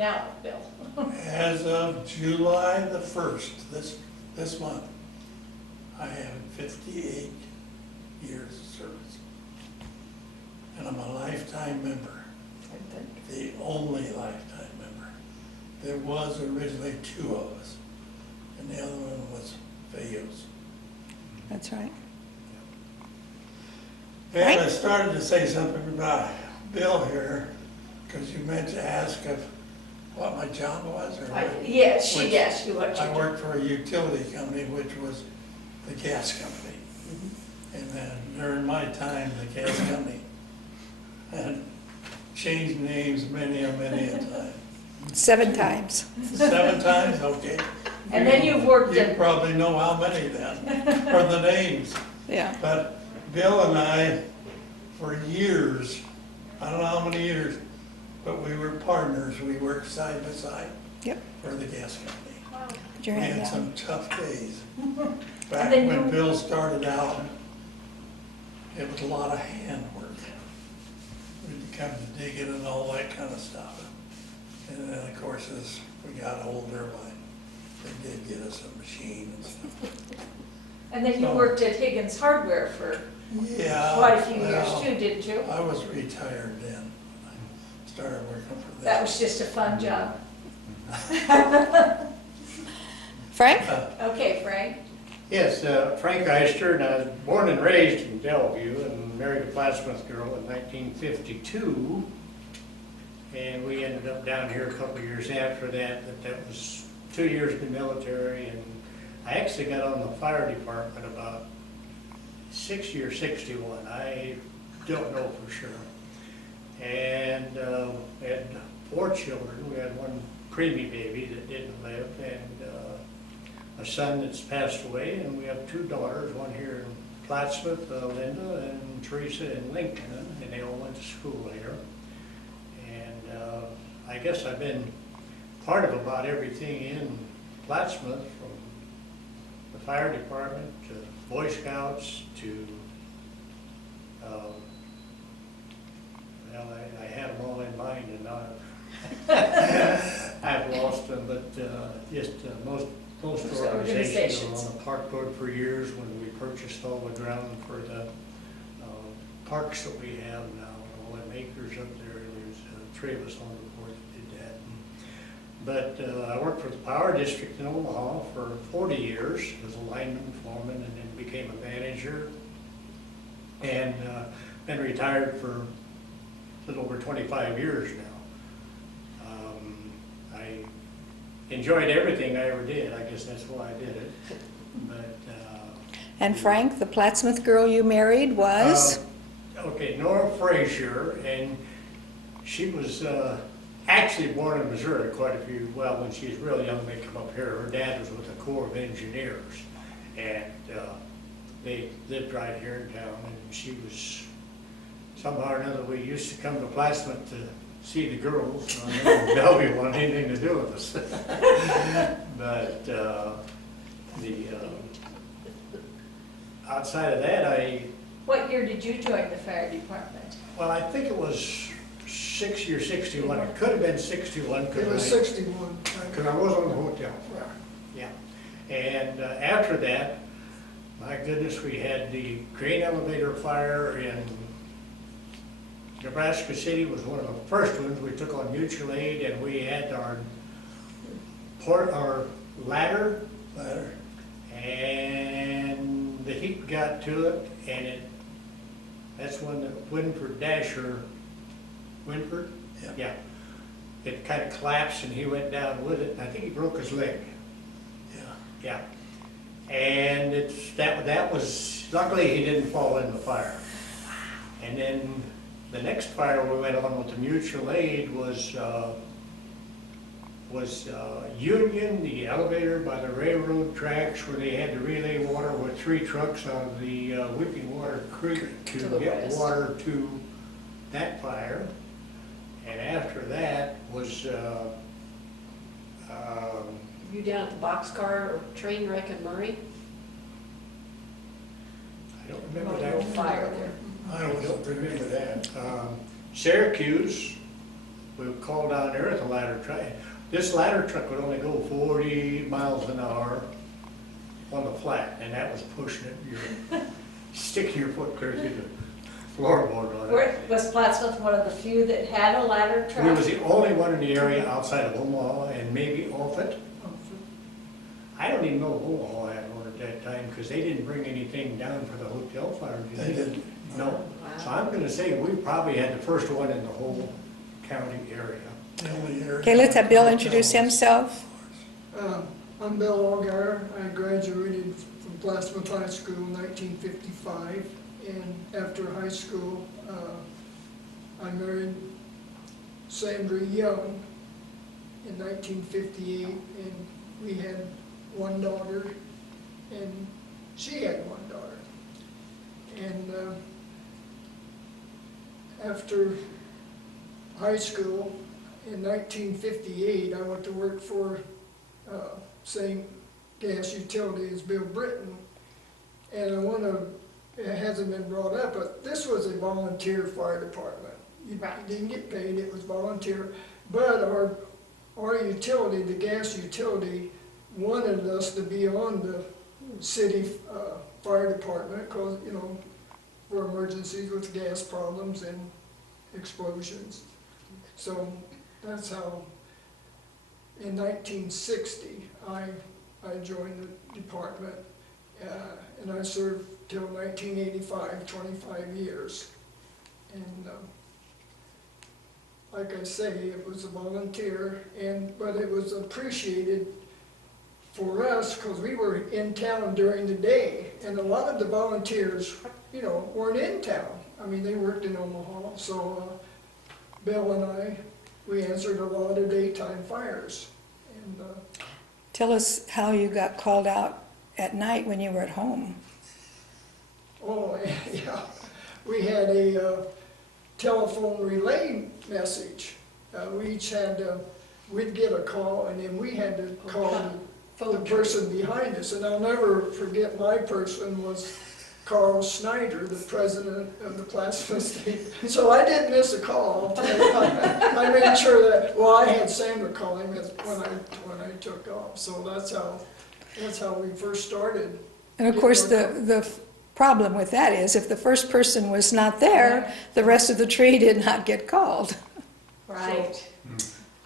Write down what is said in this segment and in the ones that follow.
now, Bill? As of July the 1st, this month, I have 58 years of service. And I'm a lifetime member, the only lifetime member. There was originally 2 of us, and the other one was Fayos. That's right. And I started to say something about Bill here, because you meant to ask of what my job was, or what? Yes, she asked you what you I do. worked for a utility company, which was the gas company. And then during my time, the gas company had changed names many a time. 7 times. 7 times, okay. And then you've worked You in, probably know how many then, or the names. Yeah. But Bill and I, for years, I don't know how many years, but we were partners. We worked side by side Yep. for the gas company. Put your We hand had down. some tough days. Back then when you- Bill started out, it was a lot of hand work. We'd come to dig it and all that kind of stuff. And then, of course, as we got older, they did get us a machine and stuff. and then you worked at Higgins Hardware for Yeah. quite a few years well, too, didn't you? I was retired then. I started working for them. That was just a fun job. Frank? Okay, Frank? Yes, Frank Eister, and I was born and raised in Bellevue and married a Plattsmouth girl in 1952. And we ended up down here a couple of years after that, but that was 2 years in the military. And I actually got on the fire department about 60 or 61. I don't know for sure. And had 4 children. We had one preemie baby that didn't live, and a son that's passed away, and we have 2 daughters, one here in Plattsmouth, Linda, and Teresa in Lincoln, and they all went to school here. And I guess I've been part of about everything in Plattsmouth, from the fire department to Boy Scouts to, well, I had them all in mind, and now I've lost them, but just most organizations were on the park board for years when we purchased all the ground for the parks that we have now, all them acres up there. There's 3 of us on the board that did that. But I worked for the power district in Omaha for 40 years as a lineman, foreman, and then became a manager. And been retired for a little over 25 years now. I enjoyed everything I ever did. I guess that's why I did it. But And Frank, the Plattsmouth girl you married was? okay, Nora Frazier, and she was actually born in Missouri quite a few, well, when she was real young, they come up here. Her dad was with the Corps of Engineers, and they lived right here in town, and she was, somehow or another, we used to come to Plattsmouth to see the girls. I never Bellevue wanted anything to do with us. But outside of that, What year did you join the fire department? well, I think it was 60 or 61. It could have been 61. It was 61. Because I was on the hotel. Yeah. And after that, my goodness, we had the grain elevator fire in Nebraska City. Was one of the first ones. We took on mutual aid, and we had our ladder, and the heat got to it, and that's when the Winford, yeah, it kind of collapsed, and he went down with it, and I think he broke his leg. Yeah. And that was, luckily he didn't fall in the fire. And then the next fire we went on with the mutual aid was Union, the elevator by the railroad tracks, where they had to relay water with 3 trucks out of the Whipping Water Creek to get water to that fire. And after that was You down at the boxcar or train wreck in Murray? I don't remember Oh, that. no fire there. I I don't don't remember that. Syracuse we would call down there with a ladder truck. This ladder truck would only go 40 miles an hour on the flat, and that was pushing it. You're sticking your foot clear through the floorboard on it. Was Plattsmouth one of the few that had a ladder truck? We was the only one in the area outside of Omaha and maybe Offutt. I don't even know if Omaha had one at that time, because they didn't bring anything down for the hotel fire, did They didn't. No. So I'm gonna say we probably had the first one in the whole county area. The only area- Okay, let's have Bill introduce himself. I'm Bill Allgaier. I graduated from Plattsmouth High School in 1955, and after high school, I married Sandra Young in 1958, and we had one daughter, and she had one daughter. And after high school, in 1958, I went to work for same gas utility as Bill Britton. And I want to, it hasn't been brought up, but this was a volunteer fire department. You Right. didn't get paid, it was volunteer. But our utility, the gas utility, wanted us to be on the city fire department because, you know, for emergencies with gas problems and explosions. So that's how, in 1960, I joined the department, and I served till 1985, 25 years. And like I say, it was a volunteer, but it was appreciated for us because we were in town during the day, and a lot of the volunteers, you know, weren't in town. I mean, they worked in Omaha, so Bill and I, we answered a lot of daytime fires. And Tell us how you got called out at night when you were at home. oh, yeah, we had a telephone relay message. We each had, we'd get a call, and then we had to call the person behind us. And I'll never forget, my person was Carl Snyder, the president of the Plattsmouth State. So I didn't miss a call. I'll tell you. I made sure that, well, I had Sandra call him when I took off. So that's how we first started. And of course, the problem with that is if the first person was not there, the rest of the tree did not get called. Right.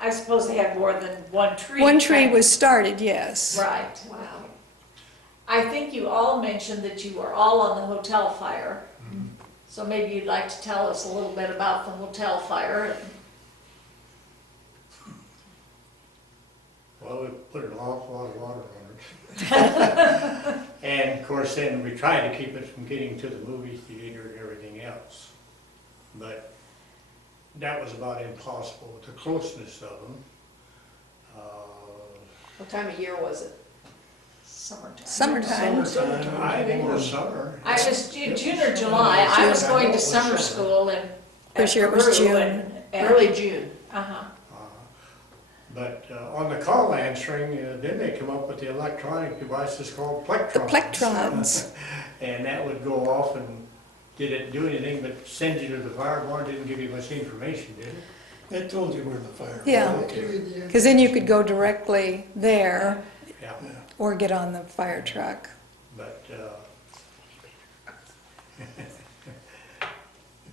I suppose they had more than one tree. One tree right? was started, yes. Right. Wow. I think you all mentioned that you were all on the hotel fire. So maybe you'd like to tell us a little bit about the hotel fire. Well, we put an awful lot of water on it. And of course, then we tried to keep it from getting to the movie theater and everything else. But that was about impossible with the closeness of them. What time of year was it? Summertime. Summertime. I think it was summer. I was June or July. I was going to summer school and. This year it was Peru June. and- Early June. Uh-huh. But on the call answering, then they come up with the electronic devices called plectrons. The plectrons. And that would go off, and didn't do anything but send you to the fire barn, didn't give you much information, did it? They told you where the fire was. Yeah. located. Because then you could go directly there Yeah, Yeah. or get on the fire truck. but,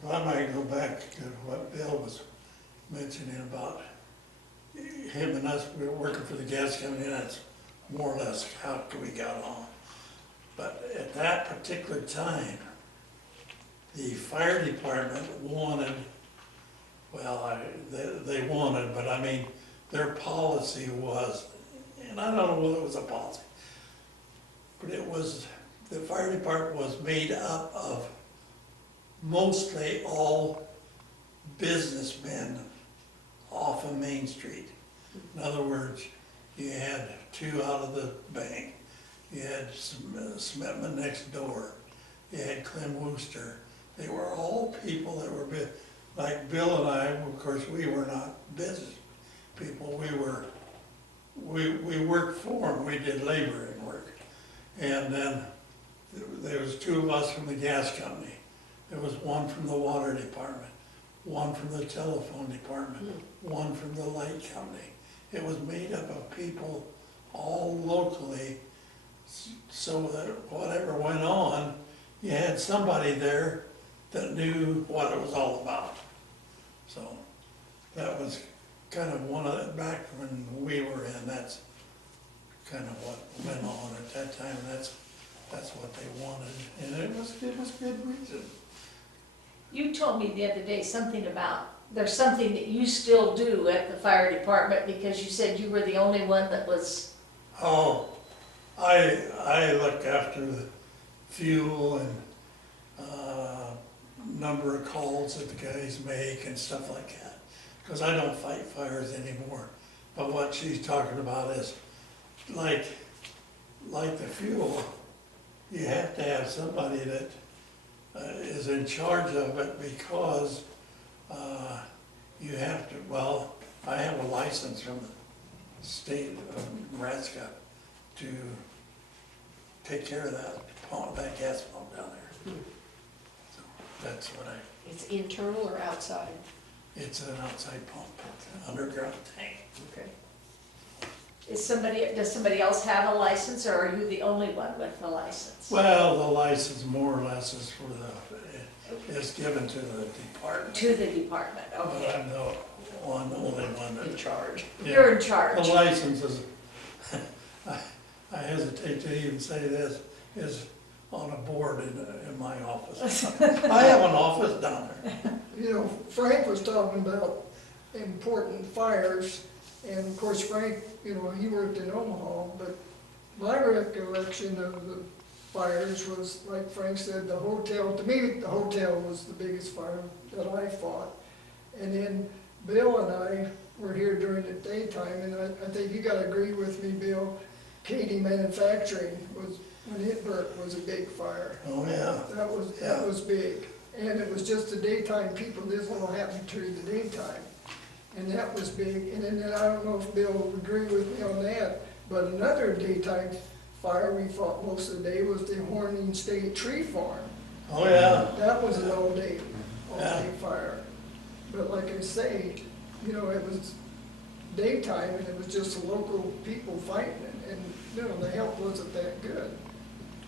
If I might go back to what Bill was mentioning about him and us, we were working for the gas company, and that's more or less how we got on. But at that particular time, the fire department wanted, well, they wanted, but I mean, their policy was, and I don't know whether it was a policy, but it was, the fire department was made up of mostly all businessmen off of Main Street. In other words, you had two out of the bank, you had Smetman next door, you had Clem Wooster. They were all people that were, like Bill and I, of course, we were not business people. We worked for them, we did laboring work. And then there was two of us from the gas company. There was one from the water department. one from the telephone department, one from the light company. It was made up of people all locally, so that whatever went on, you had somebody there that knew what it was all about. So that was kind of one of the, back when we were in, that's kind of what went on at that time. That's what they wanted, and it was good reason. You told me the other day something about, there's something that you still do at the fire department because you said you were the only one that was, Oh, I look after the fuel and, number of calls that the guys make and stuff like that. Cause I don't fight fires anymore. But what she's talking about is like the fuel, you have to have somebody that is in charge of it because, you have to, well, I have a license from the state of Nebraska to take care of that gas pump down there. So that's what It's internal or outside? it's an outside pump, it's an underground tank. Okay. does somebody else have a license or are you the only one with the license? Well, the license more or less is for is given to the department. To the department, But okay. I'm the only one In that. charge. Yeah. You're in charge. The license is, I hesitate to even say this, is on a board in my office. I have an office down there. You know, Frank was talking about important fires, and of course Frank, you know, he worked in Omaha, but my recollection of the fires was, like Frank said, the hotel, to me, the hotel was the biggest fire that I fought. And then Bill and I were here during the daytime, and I think you gotta agree with me, Bill, Katy Manufacturing was, when it burnt, was a big fire. Oh, yeah. That was big, and it was just the daytime people, this all happened during the daytime, and that was big, and then I don't know if Bill would agree with me on that, but another daytime fire we fought most of the day was the Horning State Tree Farm. Oh, yeah. That was an all-day fire, but like I say, you know, it was daytime, and it was just the local people fighting it, and, you know, the help wasn't that good.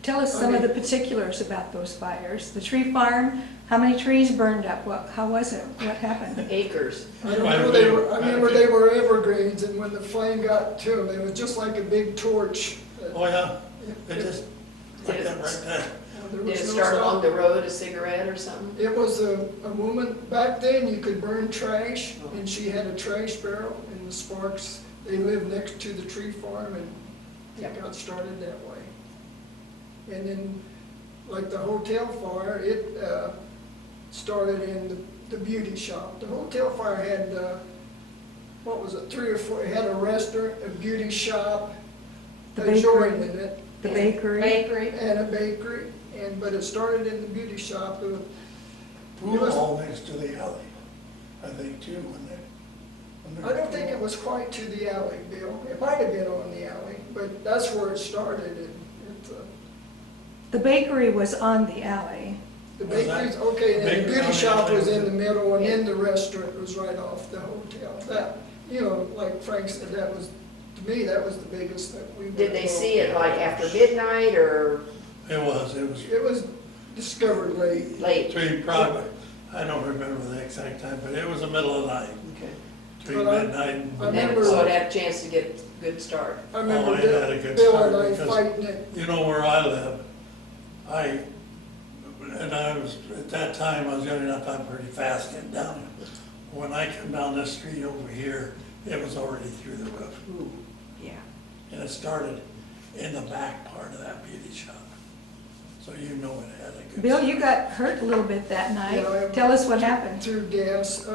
Tell us some of the particulars about those fires. The tree farm, how many trees burned up? How was it? What happened? Acres. I remember they were evergreens, and when the flame got to them, it was just like a big torch. Oh, yeah. It just, like that right there. There Did it was no start along stop. the road, a cigarette or something? It was a woman, back then you could burn trash, and she had a trash barrel, and the sparks, they lived next to the tree farm, and it got started that way. And then, like the hotel fire, it started in the beauty shop. The hotel fire had, what was it, 3 or 4, it had a restaurant, a beauty shop, The a bakery. joint in it, The bakery? Bakery, and a bakery, but it started in the beauty shop. Pool hall next to the alley, I think, too, when I don't think it was quite to the alley, Bill. It might have been on the alley, but that's where it started. The bakery was on the alley. The Was that- bakery's, okay, and bakery the on beauty the shop alley was was in it? the middle, and then the restaurant was right off the hotel. That, you know, like Frank said, that was, to me, that was the biggest that we. Did they see it like after midnight or it was It was discovered late. late? between probably, I don't remember the exact time, but it was the middle of the night, Okay. between But I- midnight I and. remember- So it had a chance to get a good start. I remember Oh, it had a good Bill and start I because- fighting it. You know where I live, I was, at that time, I was young enough, I'm pretty fast getting down. When I come down this street over here, it was already through the roof. Ooh, yeah. And it started in the back part of that beauty shop. So you know it had a good. Bill, start. you got hurt a little bit that Yeah, night. Tell us what happened. Through gas,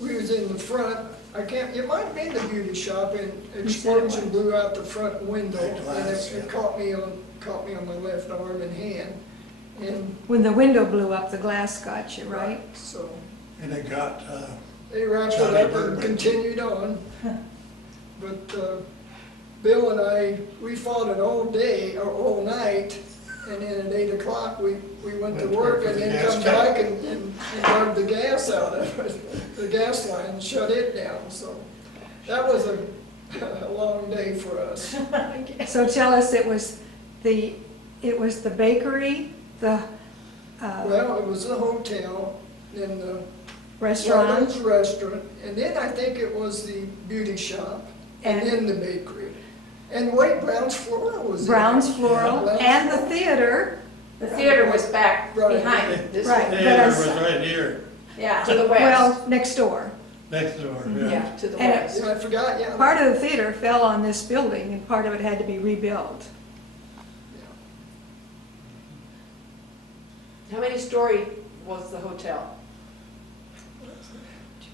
we was in the front, it might have been the beauty shop, and You said it explosion was. blew out the front window, Big and glass, it yeah. caught me on my left arm and hand, and When the window blew up, the glass got you, right? so And it got, they wrapped it Johnny up and Birdman. continued on. But Bill and I, we fought it all day, or all night, And then at 8 o'clock, we went to Went to work work and for the then gas come company. back and dug the gas out of it, the gas line, and shut it down, so that was a long day for us. So tell us, it was the bakery, the Well, it was the hotel, then the restaurant, Woodlands restaurant, and then I think it was the beauty shop, and And- then the bakery. And wait, Brown's Floral was there. Brown's Floral, Brown's and the Floral. theater. The theater was back Right. behind this Right. one. But I Theater was saw- right here, Yeah, To the west, Well, next door. next door, yeah. yeah, to the And it- west. Yeah, I forgot, yeah. Part of the theater fell on this building, and part of it had to be rebuilt. How many story was the hotel?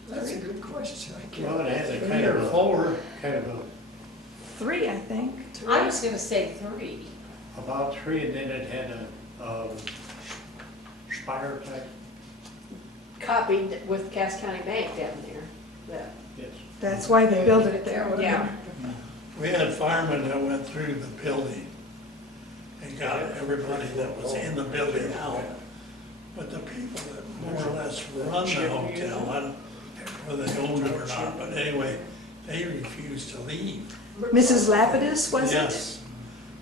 That's a good question, I can't. Well, it has a Three kind or of four. kind of 3, I think. I was gonna say 3. about 3, and then it had a spire type, Copied with Cass County Bank down there, that, yes. That's why they built it there. yeah. We had firemen that went through the building and got everybody that was in the building out. But the people that more or less run the hotel, I don't know whether they owned it or not, but anyway, they refused to leave. Mrs. Lapidus, was it? Yes,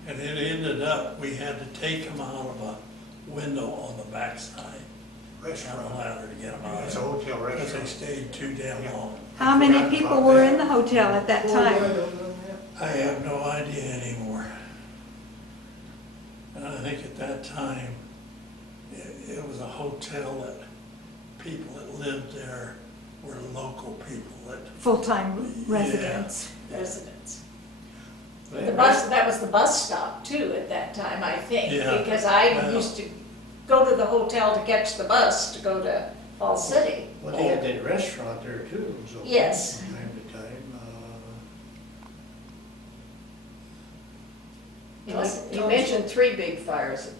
and it ended up, we had to take them out of a window on the backside. On a ladder to get them out. It's a hotel Because they restaurant. stayed too damn long. How many people were in the hotel at that Oh, I time? don't know that. I have no idea anymore. And I think at that time, it was a hotel that people that lived there were local people that. Full-time residents. Residents. The bus, that was the bus stop too at that time, I think, Yeah. because I Yeah. used to go to the hotel to catch the bus to go to Falls City. Well, they had that restaurant there too, it was open Yes. from time to time. You mentioned 3 big fires,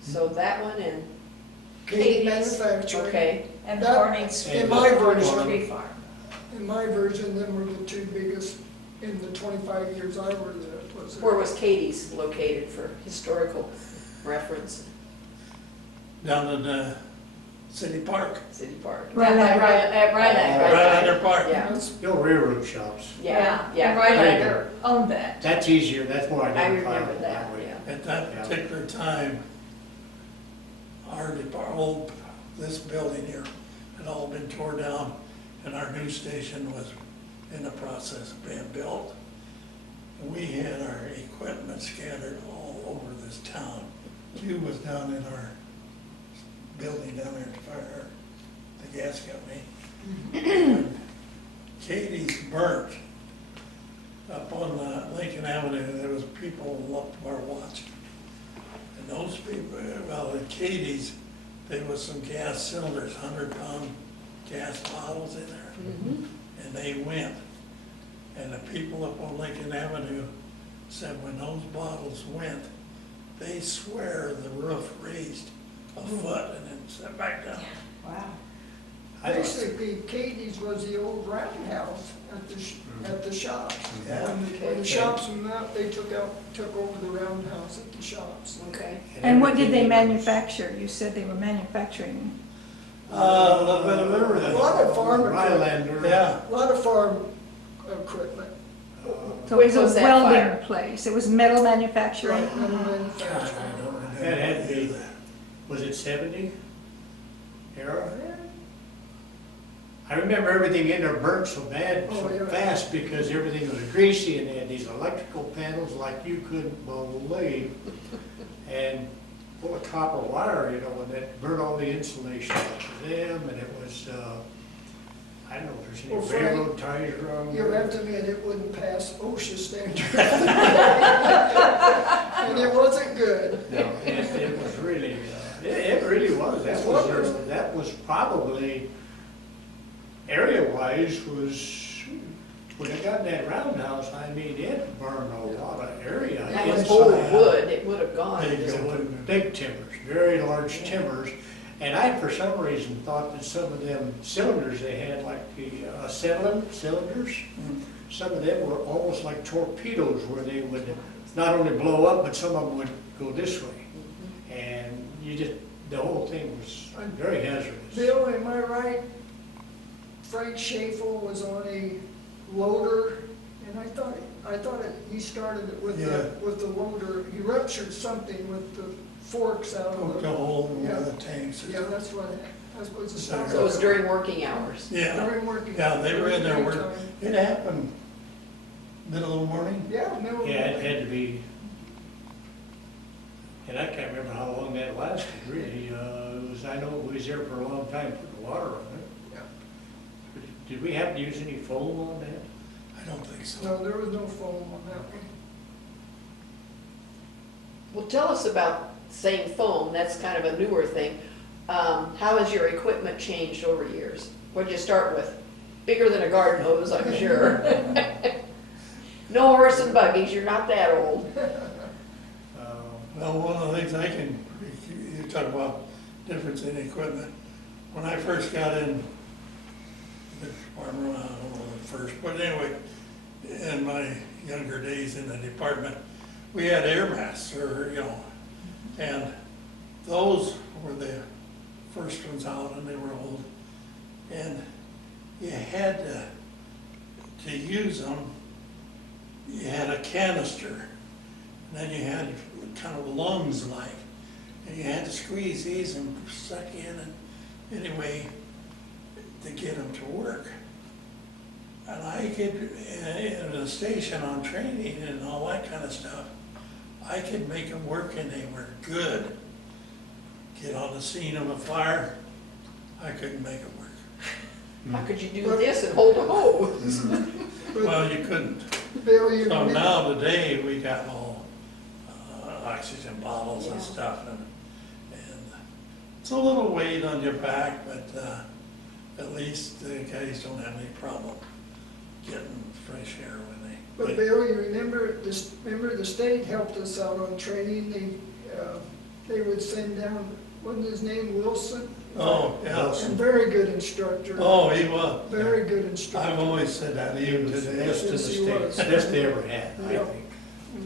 so that one and, Katie Manufacturing. okay, And the That- Hornets. in my version. Tree Farm. In my version, them were the 2 biggest in the 25 years I were there. Was where was Katie's located for historical reference, Down in City Park, City Park? Right. Down by at Rylander. right under park. Yeah, The old railroad shops, yeah, And yeah, Rylander owned that. that's easier, that's more I identifiable remember that, way. yeah. At that particular time, our department, this building here had all been torn down and our new station was in the process of being built. And we had our equipment scattered all over this town. Q was down in our building down there at the fire, the gas company. When Katie's burnt up on Lincoln Avenue, there was people up there watching. And those people, well, at Katie's, there was some gas cylinders, 100-pound gas bottles in there. And they went. And the people up on Lincoln Avenue said when those bottles went, they swear the roof raised a foot and then set back down. Wow. I don't- Basically, Katie's was the old roundhouse at the shops. Yeah. When the shops went out, they took over the roundhouse at the shops. Okay. And what did they everything- manufacture? You said they were manufacturing. A little bit of everything. A lot of farm equipment. Rylander. Yeah, A lot of farm equipment. So Which it was was a that welding fire? place. It was metal manufacturing. Right, metal gosh, manufacturing. I don't remember That had to be- that. Was it 70 era? I remember everything in there burnt so bad, Oh, so yeah. fast, because everything was greasy, and they had these electrical panels like you couldn't believe, and full of copper wire, you know, and that burnt all the insulation off of them, and it was, I don't know if Well, there's Frank, any railroad ties around You'll there. have to admit, it wouldn't pass OSHA standards. And it wasn't good. No, it was really, it really was, It's wonderful. that was probably, area-wise, was, when it got in that roundhouse, I mean, it burned a lot of area. That was inside. old wood, it would have gone. Big. It was big timbers, very large timbers, and I, for some reason, thought that some of them cylinders they had, like the 7 cylinders, some of them were almost like torpedoes, where they would not only blow up, but some of them would go this way. the whole thing was very hazardous. Bill, am I right? Frank Schaefer was on a loader, and I thought he started it with Yeah. with the loader. He ruptured something with the forks out of Poked the. a hole in one of Yeah. the tanks. Yeah, that's what the sound. So it was during working hours. Yeah, During working. yeah, they were in there during working. daytime. It happened middle of the morning. Yeah, middle of Yeah, it the had to be, and I can't remember how long that lasted, really. I know it was there for a long time, putting water on it. Yeah. Did we have to use any foam on that? I don't think so. No, there was no foam on that one. Well, tell us about saying foam, that's kind of a newer thing. How has your equipment changed over years? What'd you start with? Bigger than a garden hose, I'm sure. No horse and buggies, you're not that old. Well, one of the things you talk about difference in equipment. When I first got in the department, I don't know the first, but anyway, in my younger days in the department, we had air masks, and those were the first ones out, and they were old. And you had to use them, you had a canister, and then you had kind of lungs like, and you had to squeeze these and suck in, and anyway, to get them to work. And I could, in a station on training and all that kind of stuff, I could make them work and they were good. Get on the scene of a fire, I couldn't make them work. How could you do this and hold a hose? Well, you couldn't. Bill, you So remember? now today, we got all oxygen bottles and Yeah. stuff, and it's a little weight on your back, but at least the guys don't have any problem getting fresh air when they. But Bill, you remember the state helped us out on training, they would send down, wasn't his name Wilson? Oh, yeah. And very good instructor. Oh, he was. Very good instructor. I've always said that, It even was the today. best of the Yes, he state, was. best they ever had, I Yeah. think.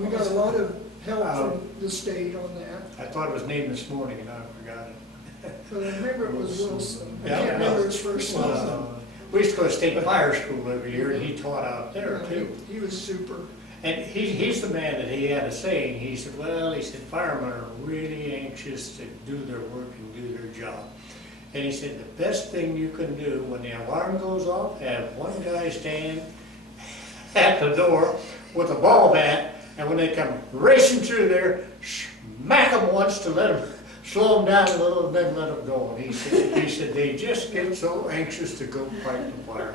We got a lot of help from the state on that, I thought it was named this morning and I forgot it. but I remember it was Wilson. I Yeah, can't remember his first name. Wilson. We used to go to state fire school every year and he taught out there Yeah, too. He was super. And he's the man that he had a saying, he said, firemen are really anxious to do their work and do their job. And he said, the best thing you can do when the alarm goes off, have one guy stand at the door with a ball bat, and when they come racing through there, smack them once to let them, slow them down a little, and then let them go. And he said, they just get so anxious to go fight the fire.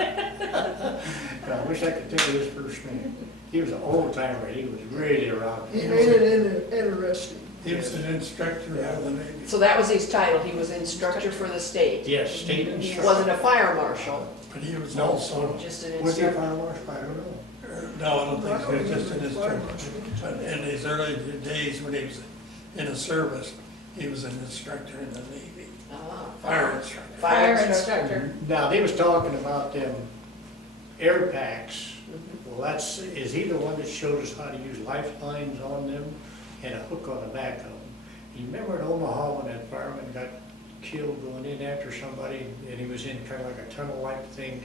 I wish I could tell you his first name. He was an old timer, he was really around. He made it interesting. He was an instructor out of the Navy. So that was his title, he was instructor for the state. Yes, state He instructor. wasn't a fire marshal, But he was No. also, just an Was he a instructor. fire marshal? I don't know. no, I don't think I so, don't he was just an remember the fire instructor. marshal. But in his early days when he was in the service, he was an instructor in the Navy, Ah, fire instructor. Fire Fire instructor. instructor. Now, they was talking about them air packs. Mhm. Well, is he the one that showed us how to use lifelines on them and a hook on the back of them? You remember in Omaha when that fireman got killed going in after somebody and he was in kind of like a tunnel-like thing?